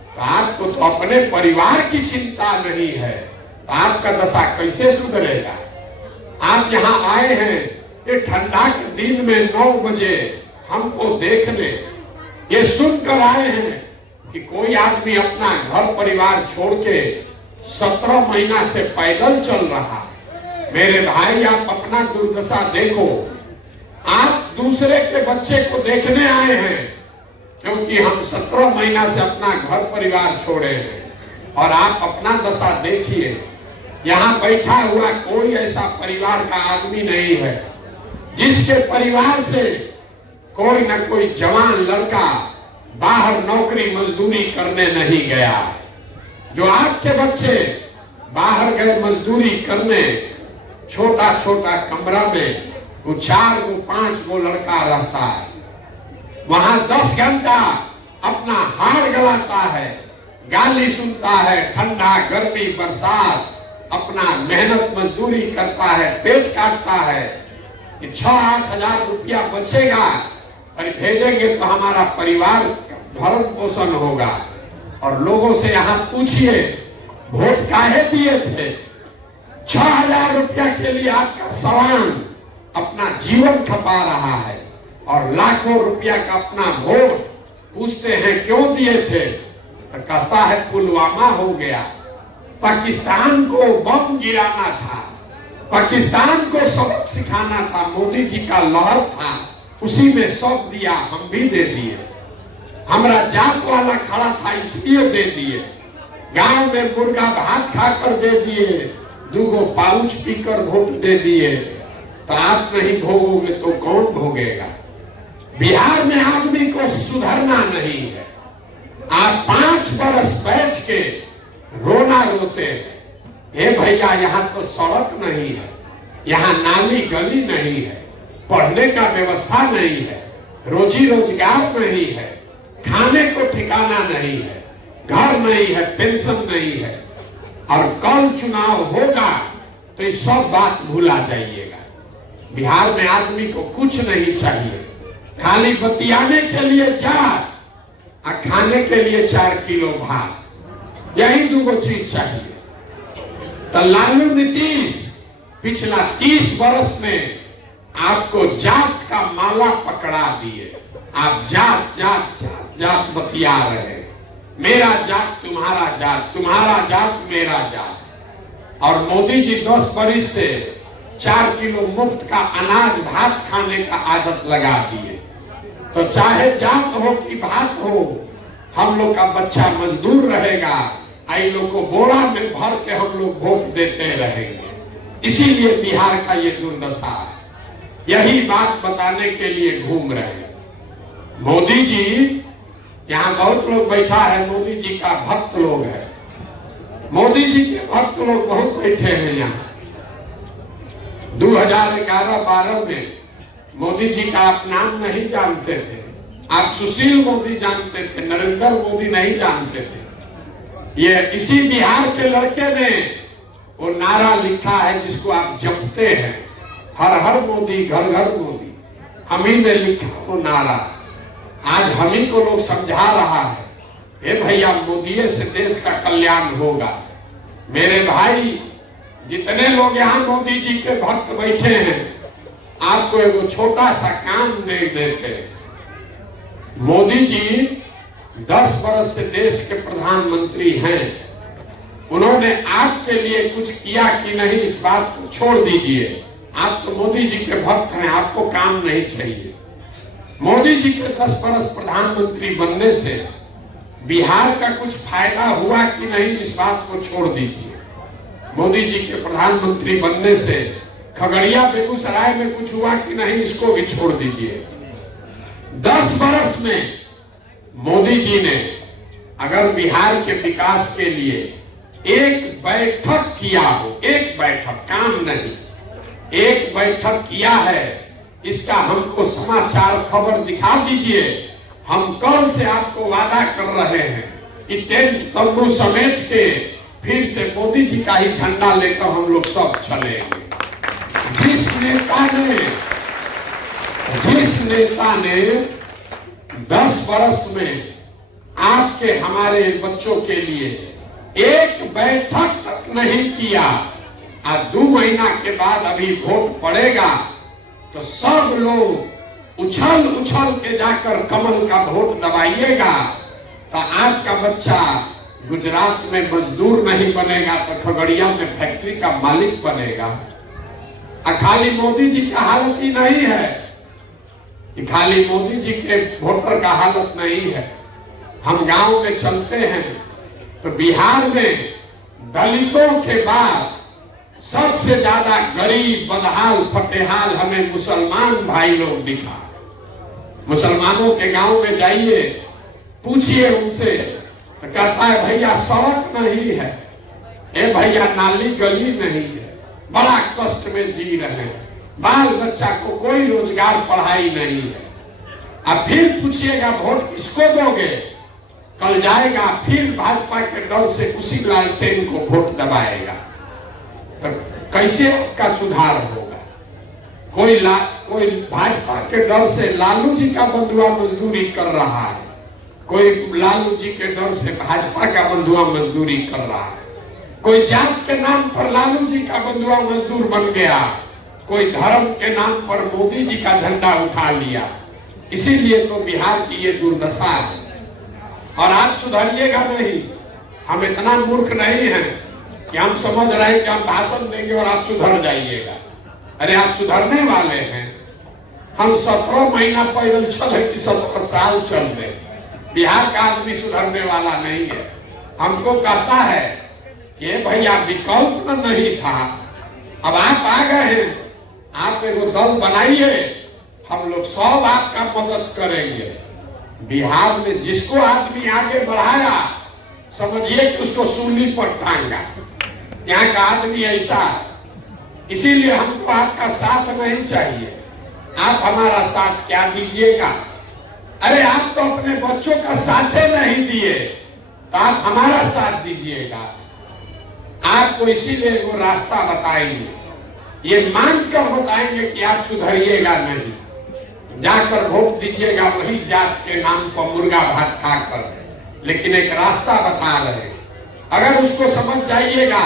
तो आपको तो अपने परिवार की चिंता नहीं है, तो आपका दशा कैसे सुधरेगा? आप यहाँ आए हैं ये ठंडा के दिन में 9 बजे हमको देखने, ये सुनकर आए हैं कि कोई आदमी अपना घर परिवार छोड़ के 17 महीना से पैदल चल रहा। मेरे भाई, आप अपना दुर्दशा देखो। आप दूसरे के बच्चे को देखने आए हैं क्योंकि हम 17 महीना से अपना घर परिवार छोड़े हैं, और आप अपना दशा देखिए। यहाँ बैठा हुआ कोई ऐसा परिवार का आदमी नहीं है जिसके परिवार से कोई न कोई जवान लड़का बाहर नौकरी मजदूरी करने नहीं गया। जो आपके बच्चे बाहर गए मजदूरी करने, छोटा छोटा कमरा में वो 4 गो 5 गो लड़का रहता है, वहां 10 घंटा अपना हार गलाता है, गाली सुनता है, ठंडा गर्मी बरसात अपना मेहनत मजदूरी करता है, पेट काटता है कि 6-8 हजार रुपया बचेगा और भेजेंगे तो हमारा परिवार भरण पोषण होगा। और लोगों से यहाँ पूछिए वोट काहे दिए थे? 6,000 रुपया के लिए आपका सवान अपना जीवन खपा रहा है, और लाखों रुपया का अपना वोट पूछते हैं क्यों दिए थे, तो कहता है पुलवामा हो गया, पाकिस्तान को बम गिराना था, पाकिस्तान को सबक सिखाना था, मोदी जी का लहर था, उसी में सब दिया, हम भी दे दिए। हमारा जात वाला खड़ा था इसलिए दे दिए, गांव में मुर्गा भात खाकर दे दिए, 2 गो पाउच पीकर वोट दे दिए। तो आप नहीं भोगोगे तो कौन भोगेगा? बिहार में आदमी को सुधरना नहीं है। आप 5 बरस बैठ के रोना रोते हैं, हे भैया यहाँ तो सड़क नहीं है, यहाँ नाली गली नहीं है, पढ़ने का व्यवस्था नहीं है, रोजी रोजगार नहीं है, खाने को ठिकाना नहीं है, घर नहीं है, पेंशन नहीं है, और कल चुनाव होगा तो ये सब बात भूला जाइएगा। बिहार में आदमी को कुछ नहीं चाहिए, खाली बतियाने के लिए जात और खाने के लिए 4 किलो भात, यही 2 चीज चाहिए। तो लालू नीतीश पिछला 30 वर्ष में आपको जात का माला पकड़ा दिए। आप जात जात जात जात बतिया रहे, मेरा जात तुम्हारा जात, तुम्हारा जात मेरा जात। और मोदी जी 10 वर्ष से 4 किलो मुफ्त का अनाज भात खाने का आदत लगा दिए। तो चाहे जात हो कि भात हो, हम लोग का बच्चा मजदूर रहेगा, आई लोग को बोरा में भर के हम लोग वोट देते रहेंगे। इसीलिए बिहार का ये दुर्दशा है। यही बात बताने के लिए घूम रहे हैं। मोदी जी, यहाँ बहुत लोग बैठा है, मोदी जी का भक्त लोग है, मोदी जी के भक्त लोग बहुत बैठे हैं यहाँ। 2011-12 में मोदी जी का आप नाम नहीं जानते थे, आप सुशील मोदी जानते थे, नरेंद्र मोदी नहीं जानते थे। ये इसी बिहार के लड़के ने वो नारा लिखा है जिसको आप जपते हैं, हर हर मोदी घर घर मोदी, हम ही ने लिखा वो नारा। आज हम ही को लोग समझा रहा है, हे भैया मोदी से देश का कल्याण होगा। मेरे भाई जितने लोग यहाँ मोदी जी के भक्त बैठे हैं, आपको एक छोटा सा काम दे देते। मोदी जी 10 वर्ष से देश के प्रधानमंत्री हैं, उन्होंने आपके लिए कुछ किया कि नहीं इस बात को छोड़ दीजिए। आप तो मोदी जी के भक्त हैं, आपको काम नहीं चाहिए। मोदी जी के 10 वर्ष प्रधानमंत्री बनने से बिहार का कुछ फायदा हुआ कि नहीं इस बात को छोड़ दीजिए। मोदी जी के प्रधानमंत्री बनने से खगड़िया बेगूसराय में कुछ हुआ कि नहीं इसको भी छोड़ दीजिए। 10 वर्ष में मोदी जी ने अगर बिहार के विकास के लिए एक बैठक किया हो, एक बैठक, काम नहीं, एक बैठक किया है, इसका हमको समाचार खबर दिखा दीजिए। हम कल से आपको वादा कर रहे हैं कि टेंट तंबू समेट के फिर से मोदी जी का ही झंडा लेकर हम लोग सब चलेंगे। जिस नेता ने 10 वर्ष में आपके हमारे बच्चों के लिए एक बैठक तक नहीं किया, आज 2 महीना के बाद अभी वोट पड़ेगा तो सब लोग उछल उछल के जाकर कमल का वोट दबाइएगा। तो आपका बच्चा गुजरात में मजदूर नहीं बनेगा तो खगड़िया में फैक्ट्री का मालिक बनेगा। खाली मोदी जी का हालत ही नहीं है, खाली मोदी जी के वोटर का हालत नहीं है। हम गांव में चलते हैं तो बिहार में दलितों के बाद सबसे ज्यादा गरीब, बदहाल, फटेहाल हमें मुसलमान भाई लोग दिखा। मुसलमानों के गांव में जाइए, पूछिए उनसे तो कहता है भैया सड़क नहीं है, ए भैया नाली गली नहीं है, बड़ा कष्ट में जी रहे हैं, बाल बच्चा को कोई रोजगार पढ़ाई नहीं है। अब फिर पूछिएगा वोट किसको दोगे, कल जाएगा फिर भाजपा के डर से उसी लालटेन को वोट दबाएगा। तो कैसे का सुधार होगा? कोई भाजपा के डर से लालू जी का बंधुआ मजदूरी कर रहा है, कोई लालू जी के डर से भाजपा का बंधुआ मजदूरी कर रहा है, कोई जात के नाम पर लालू जी का बंधुआ मजदूर बन गया, कोई धर्म के नाम पर मोदी जी का झंडा उठा लिया। इसीलिए तो बिहार की ये दुर्दशा है। और आप सुधरिएगा नहीं, हम इतना मूर्ख नहीं हैं कि हम समझ रहे हैं कि हम भाषण देंगे और आप सुधर जाइएगा। अरे आप सुधरने वाले हैं। हम 17 महीना पैदल चले कि 17 साल चल रहे। बिहार का आदमी सुधरने वाला नहीं है। हमको कहता है कि भैया विकल्प नहीं था, अब आप आ गए हैं, आप एक दल बनाइए, हम लोग सब आपका मदद करेंगे। बिहार में जिसको आदमी आगे बढ़ाया समझिए कि उसको सूली पर टांगा। यहाँ का आदमी ऐसा है, इसीलिए हमको आपका साथ नहीं चाहिए। आप हमारा साथ क्या दीजिएगा? अरे आप तो अपने बच्चों का साथ नहीं दिए, तो आप हमारा साथ दीजिएगा। आपको इसीलिए वो रास्ता बताएंगे, ये मांग कर बताएंगे कि आप सुधरिएगा नहीं, जाकर वोट दीजिएगा वही जात के नाम पर मुर्गा भात खाकर। लेकिन एक रास्ता बता रहे, अगर उसको समझ जाइएगा,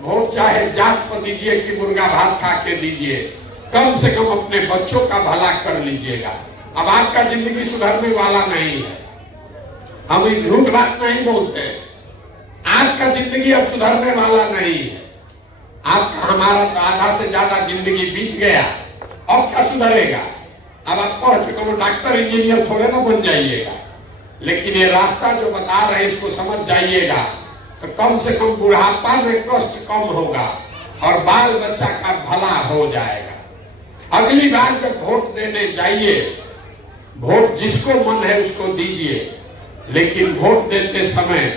वोट चाहे जात पर दीजिए कि मुर्गा भात खा के दीजिए, कम से कम अपने बच्चों का भला कर लीजिएगा। अब आपका जिंदगी सुधरने वाला नहीं है, हम झूठ बात नहीं बोलते। आपका जिंदगी अब सुधरने वाला नहीं है। आपका हमारा तो आधा से ज्यादा जिंदगी बीत गया, अब क्या सुधरेगा? अब आप पढ़ चुके हो, डॉक्टर इंजीनियर थोड़े ना बन जाइएगा। लेकिन ये रास्ता जो बता रहे इसको समझ जाइएगा तो कम से कम बुढ़ापा में कष्ट कम होगा और बाल बच्चा का भला हो जाएगा। अगली बार जब वोट देने जाइए, वोट जिसको मन है उसको दीजिए, लेकिन वोट देते समय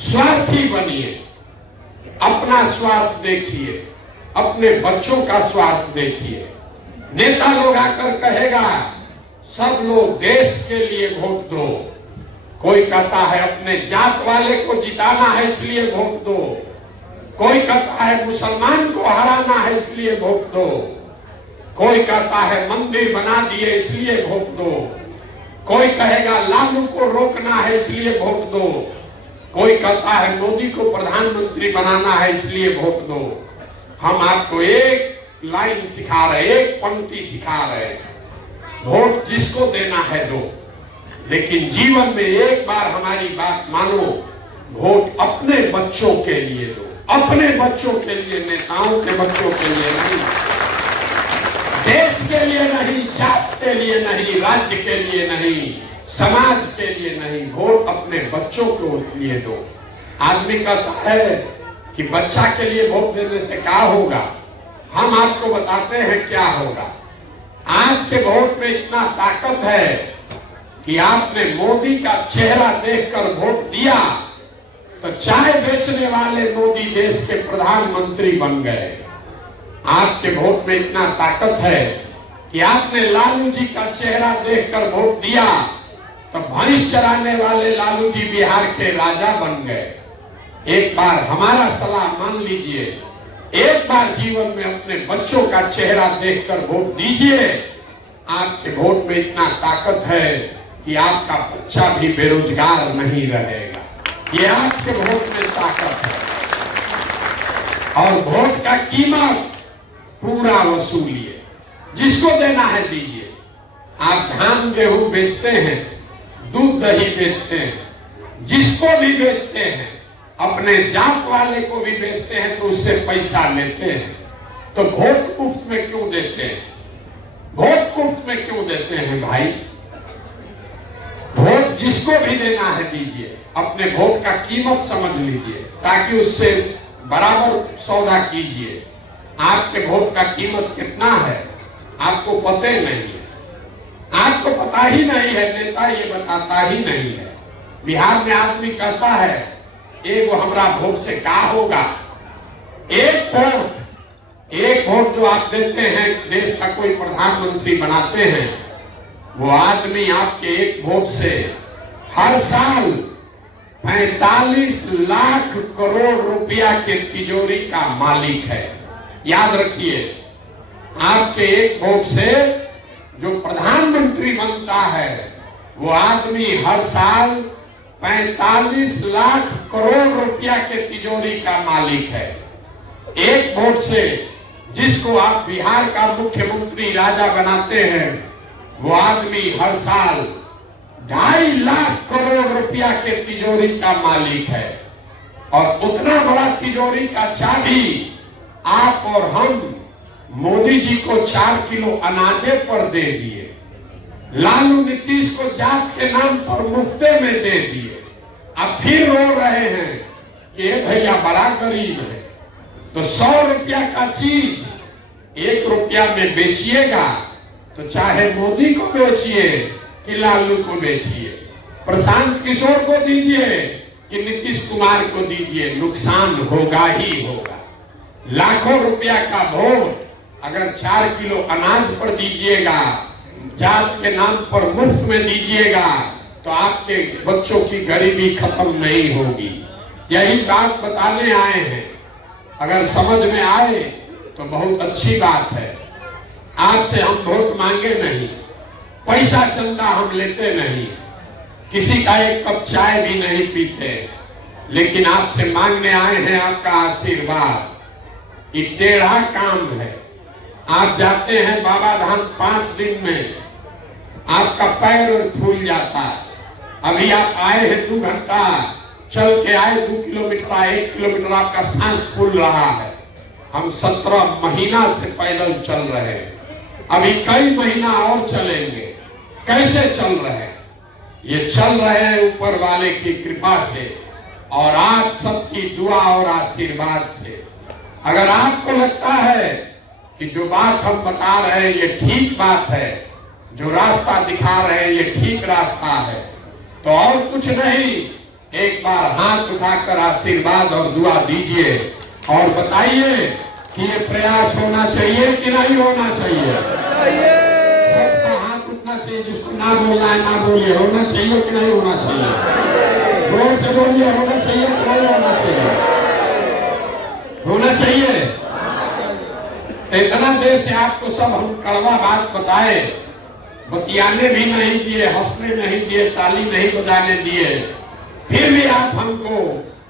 स्वार्थी बनिए। अपना स्वार्थ देखिए, अपने बच्चों का स्वार्थ देखिए। नेता लोग आकर कहेगा सब लोग देश के लिए वोट दो, कोई कहता है अपने जात वाले को जिताना है इसलिए वोट दो, कोई कहता है मुसलमान को हराना है इसलिए वोट दो, कोई कहता है मंदिर बना दिए इसलिए वोट दो, कोई कहेगा लालू को रोकना है इसलिए वोट दो, कोई कहता है मोदी को प्रधानमंत्री बनाना है इसलिए वोट दो। हम आपको एक लाइन सिखा रहे, एक पंक्ति सिखा रहे, वोट जिसको देना है दो, लेकिन जीवन में एक बार हमारी बात मानो, वोट अपने बच्चों के लिए दो, अपने बच्चों के लिए, नेताओं के बच्चों के लिए नहीं, देश के लिए नहीं, जात के लिए नहीं, राज्य के लिए नहीं, समाज के लिए नहीं, वोट अपने बच्चों के लिए दो। आदमी कहता है कि बच्चा के लिए वोट देने से क्या होगा, हम आपको बताते हैं क्या होगा। आज के वोट में इतना ताकत है कि आपने मोदी का चेहरा देखकर वोट दिया तो चाय बेचने वाले मोदी देश के प्रधानमंत्री बन गए। आपके वोट में इतना ताकत है कि आपने लालू जी का चेहरा देखकर वोट दिया तो भैंस चराने वाले लालू जी बिहार के राजा बन गए। एक बार हमारा सलाह मान लीजिए, एक बार जीवन में अपने बच्चों का चेहरा देखकर वोट दीजिए। आपके वोट में इतना ताकत है कि आपका बच्चा भी बेरोजगार नहीं रहेगा। ये आपके वोट में ताकत है। और वोट का कीमत पूरा वसूलिए, जिसको देना है दीजिए। आप धान गेहूं बेचते हैं, दूध दही बेचते हैं, जिसको भी बेचते हैं, अपने जात वाले को भी बेचते हैं तो उससे पैसा लेते हैं। तो वोट मुफ्त में क्यों देते हैं? वोट मुफ्त में क्यों देते हैं भाई? वोट जिसको भी देना है दीजिए, अपने वोट का कीमत समझ लीजिए ताकि उससे बराबर सौदा कीजिए। आपके वोट का कीमत कितना है आपको पता नहीं है, आपको पता ही नहीं है, नेता ये बताता ही नहीं है। बिहार में आदमी कहता है एगो हमरा वोट से क्या होगा। एक वोट जो आप देते हैं, देश का कोई प्रधानमंत्री बनाते हैं, वो आदमी आपके एक वोट से हर साल 45 लाख करोड़ रुपया के तिजोरी का मालिक है। याद रखिए, आपके एक वोट से जो प्रधानमंत्री बनता है वो आदमी हर साल 45 लाख करोड़ रुपया के तिजोरी का मालिक है। एक वोट से जिसको आप बिहार का मुख्यमंत्री राजा बनाते हैं, वो आदमी हर साल 2.5 लाख करोड़ रुपया के तिजोरी का मालिक है। और उतना बड़ा तिजोरी का चाबी आप और हम मोदी जी को 4 किलो अनाजे पर दे दिए, लालू नीतीश को जात के नाम पर मुफ्ते में दे दिए। अब फिर रो रहे हैं कि भैया बड़ा गरीब है, तो 100 रुपया का चीज 1 रुपया में बेचिएगा तो चाहे मोदी को बेचिए कि लालू को बेचिए, प्रशांत किशोर को दीजिए कि नीतीश कुमार को दीजिए, नुकसान होगा ही होगा। लाखों रुपया का वोट अगर 4 किलो अनाज पर दीजिएगा, जात के नाम पर मुफ्त में दीजिएगा, तो आपके बच्चों की गरीबी खत्म नहीं होगी। यही बात बताने आए हैं। अगर समझ में आए तो बहुत अच्छी बात है। आपसे हम वोट मांगे नहीं, पैसा चंदा हम लेते नहीं, किसी का एक कप चाय भी नहीं पीते, लेकिन आपसे मांगने आए हैं आपका आशीर्वाद। ये टेढ़ा काम है। आप जाते हैं बाबा धाम 5 दिन में आपका पैर फूल जाता है। अभी आप आए हैं 2 घंटा चल के आए, 2 किलोमीटर 1 किलोमीटर आपका सांस फूल रहा है। हम 17 महीना से पैदल चल रहे हैं, अभी कई महीना और चलेंगे। कैसे चल रहे हैं? ये चल रहे हैं ऊपर वाले की कृपा से और आप सबकी दुआ और आशीर्वाद से। अगर आपको लगता है कि जो बात हम बता रहे हैं ये ठीक बात है, जो रास्ता दिखा रहे हैं ये ठीक रास्ता है, तो और कुछ नहीं, एक बार हाथ उठाकर आशीर्वाद और दुआ दीजिए और बताइए कि ये प्रयास होना चाहिए कि नहीं होना चाहिए। सबका हाथ उठना चाहिए, जिसको ना बोलना है ना बोलिए, होना चाहिए कि नहीं होना चाहिए। जोर से बोलिए, होना चाहिए कि नहीं होना चाहिए। होना चाहिए। इतना देर से आपको सब हम कड़वा बात बताए, बतियाने भी नहीं दिए, हंसने नहीं दिए, ताली नहीं बजाने दिए, फिर भी आप हमको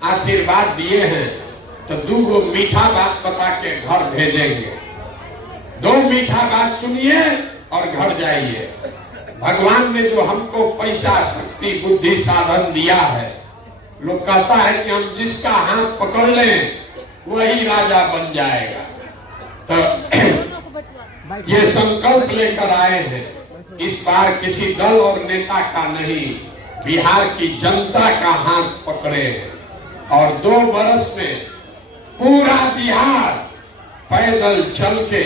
आशीर्वाद दिए हैं, तो दो मीठा बात बता के घर भेजेंगे। 2 मीठा बात सुनिए और घर जाइए। भगवान ने जो हमको पैसा, शक्ति, बुद्धि, साधन दिया है, लोग कहता है कि हम जिसका हाथ पकड़ लें वही राजा बन जाएगा। तो ये संकल्प लेकर आए हैं, इस बार किसी दल और नेता का नहीं, बिहार की जनता का हाथ पकड़े और 2 बरस में पूरा बिहार पैदल चल के,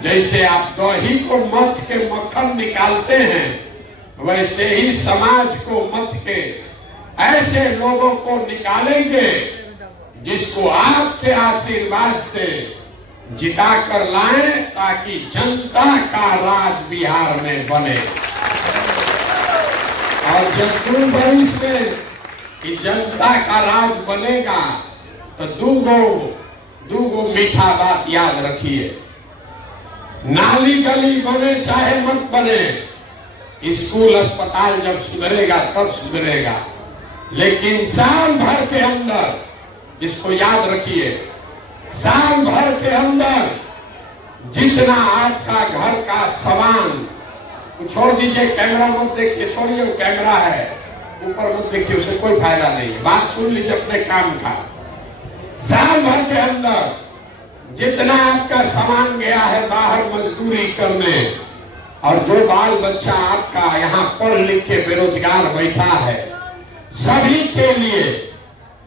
जैसे आप दही को मथ के मक्खन निकालते हैं, वैसे ही समाज को मथ के ऐसे लोगों को निकालेंगे जिसको आपके आशीर्वाद से जिता कर लाएं, ताकि जनता का राज बिहार में बने। और जब 2 बरस में जनता का राज बनेगा, तो दूगो मीठा बात याद रखिए। नाली गली बने चाहे मत बने, स्कूल अस्पताल जब सुधरेगा तब सुधरेगा, लेकिन साल भर के अंदर, इसको याद रखिए, साल भर के अंदर जितना आपका घर का सामान, छोड़ दीजिए, कैमरा मत देखिए, छोड़िए, वो कैमरा है, ऊपर मत देखिए, उससे कोई फायदा नहीं है, बात सुन लीजिए अपने काम का। साल भर के अंदर जितना आपका सामान गया है बाहर मजदूरी करने, और जो बाल बच्चा आपका यहाँ पढ़ लिख के बेरोजगार बैठा है, सभी के लिए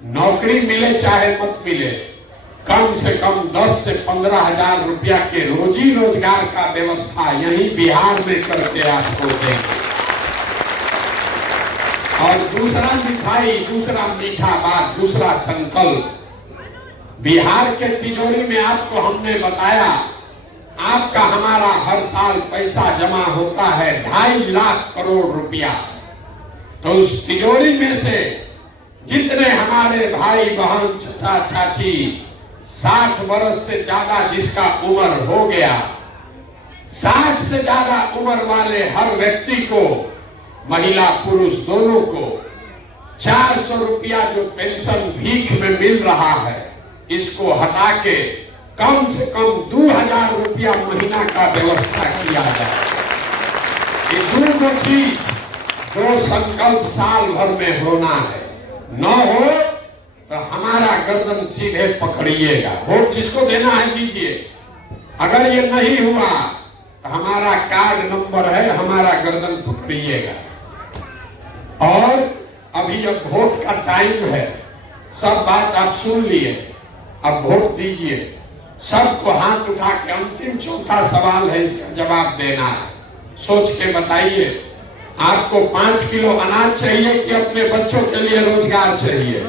नौकरी मिले चाहे मत मिले, कम से कम 10 से 15 हजार रुपया के रोजी रोजगार का व्यवस्था यही बिहार में करके आपको देंगे। और दूसरा मिठाई, दूसरा मीठा बात, दूसरा संकल्प, बिहार के तिजोरी में आपको हमने बताया, आपका हमारा हर साल पैसा जमा होता है 2.5 लाख करोड़ रुपया। तो उस तिजोरी में से जितने हमारे भाई बहन, चाचा चाची 60 वर्ष से ज्यादा जिसका उम्र हो गया, 60 से ज्यादा उम्र वाले हर व्यक्ति को, महिला पुरुष दोनों को 400 रुपया जो पेंशन भीख में मिल रहा है, इसको हटा के कम से कम 2000 रुपया महीना का व्यवस्था किया जाए। ये 2 चीज, 2 संकल्प साल भर में होना है। न हो तो हमारा गर्दन सीधे पकड़िएगा, वोट जिसको देना है दीजिए। अगर ये नहीं हुआ तो हमारा कार्ड नंबर है, हमारा गर्दन पकड़िएगा। और अभी अब वोट का टाइम है, सब बात आप सुन लिए, अब वोट दीजिए। सबको हाथ उठा के अंतिम चौथा सवाल है, इसका जवाब देना है। सोच के बताइए, आपको 5 किलो अनाज चाहिए कि अपने बच्चों के लिए रोजगार चाहिए?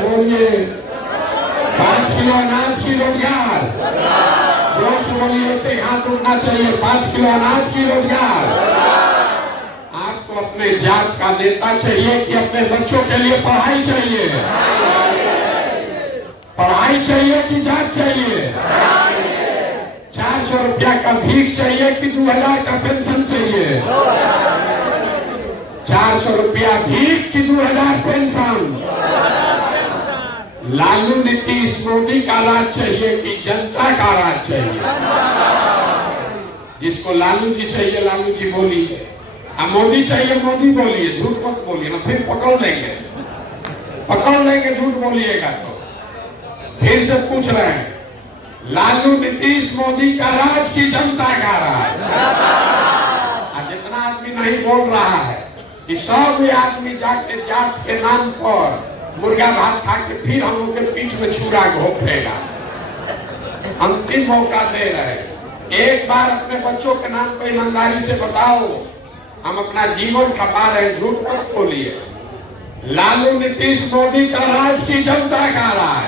बोलिए, 5 किलो अनाज की रोजगार, जोर से बोलिए, तो हाथ उठना चाहिए। 5 किलो अनाज की रोजगार। आपको अपने जात का नेता चाहिए कि अपने बच्चों के लिए पढ़ाई चाहिए? पढ़ाई चाहिए कि जात चाहिए? 400 रुपया का भीख चाहिए कि 2000 का पेंशन चाहिए? 400 रुपया भीख कि 2000 पेंशन? लालू नीतीश मोदी का राज चाहिए कि जनता का राज चाहिए? जिसको लालू जी चाहिए लालू जी बोलिए, मोदी चाहिए मोदी बोलिए, झूठ मत बोलिए ना, फिर पकड़ लेंगे, झूठ बोलिएगा तो। फिर से पूछ रहे हैं, लालू नीतीश मोदी का राज की जनता का राज? जितना आदमी नहीं बोल रहा है कि 100 आदमी जाके जात के नाम पर मुर्गा भात खा के फिर हम लोग के पीठ में छुरा घोंपेगा। अंतिम मौका दे रहे, एक बार अपने बच्चों के नाम पर ईमानदारी से बताओ, हम अपना जीवन खपा रहे, झूठ मत बोलिए। लालू नीतीश मोदी का राज की जनता का राज?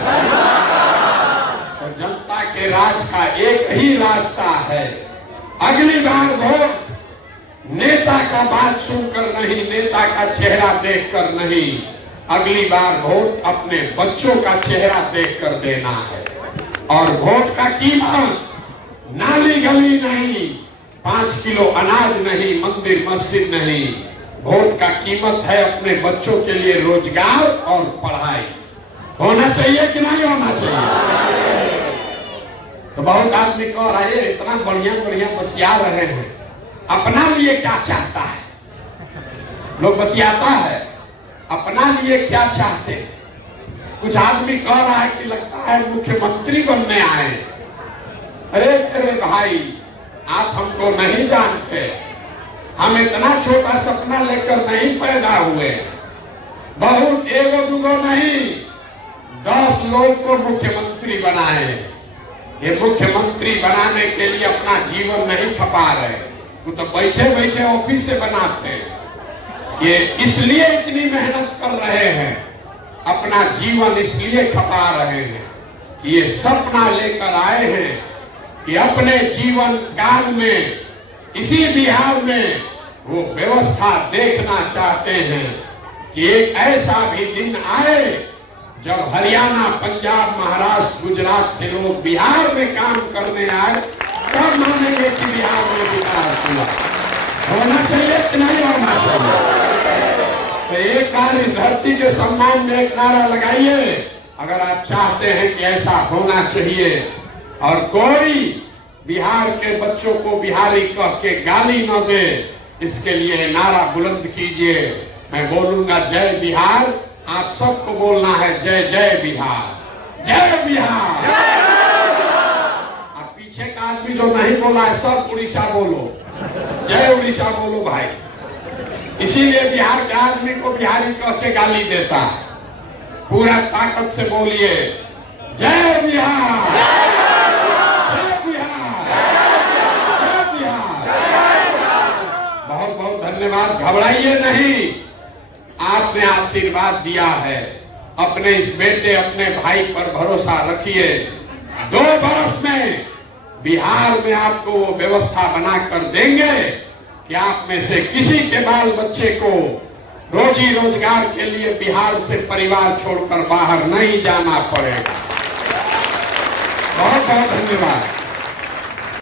तो जनता के राज का एक ही रास्ता है, अगली बार वोट नेता का बात सुनकर नहीं, नेता का चेहरा देखकर नहीं, अगली बार वोट अपने बच्चों का चेहरा देखकर देना है। और वोट का कीमत नाली गली नहीं, 5 किलो अनाज नहीं, मंदिर मस्जिद नहीं। वोट का कीमत है अपने बच्चों के लिए रोजगार और पढ़ाई। होना चाहिए कि नहीं होना चाहिए? तो बहुत आदमी कह रहे हैं इतना बढ़िया बढ़िया बतिया रहे हैं, अपना लिए क्या चाहता है? लोग बतियाता है, अपना लिए क्या चाहते हैं? कुछ आदमी कह रहा है कि लगता है मुख्यमंत्री बनने आए। अरे अरे भाई, आप हमको नहीं जानते, हम इतना छोटा सपना लेकर नहीं पैदा हुए। बहुत एगो दूगो नहीं, 10 लोग को मुख्यमंत्री बनाए। ये मुख्यमंत्री बनाने के लिए अपना जीवन नहीं खपा रहे, वो तो बैठे बैठे ऑफिस से बनाते हैं। ये इसलिए इतनी मेहनत कर रहे हैं, अपना जीवन इसलिए खपा रहे हैं कि ये सपना लेकर आए हैं कि अपने जीवन काल में इसी बिहार में वो व्यवस्था देखना चाहते हैं कि एक ऐसा भी दिन आए जब हरियाणा, पंजाब, महाराष्ट्र, गुजरात से लोग बिहार में काम करने आए, तब मानेंगे कि बिहार में विकास हुआ। होना चाहिए कि नहीं होना चाहिए? तो एक बार इस धरती के सम्मान में एक नारा लगाइए, अगर आप चाहते हैं कि ऐसा होना चाहिए और कोई बिहार के बच्चों को बिहारी कह के गाली न दे, इसके लिए नारा बुलंद कीजिए। मैं बोलूंगा जय बिहार, आप सबको बोलना है जय जय बिहार, जय बिहार। अब पीछे का आदमी जो नहीं बोला है सब उड़ीसा बोलो, जय उड़ीसा बोलो भाई। इसीलिए बिहार के आदमी को बिहारी कह के गाली देता है। पूरा ताकत से बोलिए जय बिहार, जय बिहार, जय बिहार। बहुत बहुत धन्यवाद। घबराइए नहीं, आपने आशीर्वाद दिया है, अपने इस बेटे अपने भाई पर भरोसा रखिए। 2 बरस में बिहार में आपको वो व्यवस्था बनाकर देंगे कि आप में से किसी के बाल बच्चे को रोजी रोजगार के लिए बिहार से परिवार छोड़कर बाहर नहीं जाना पड़ेगा। बहुत बहुत धन्यवाद।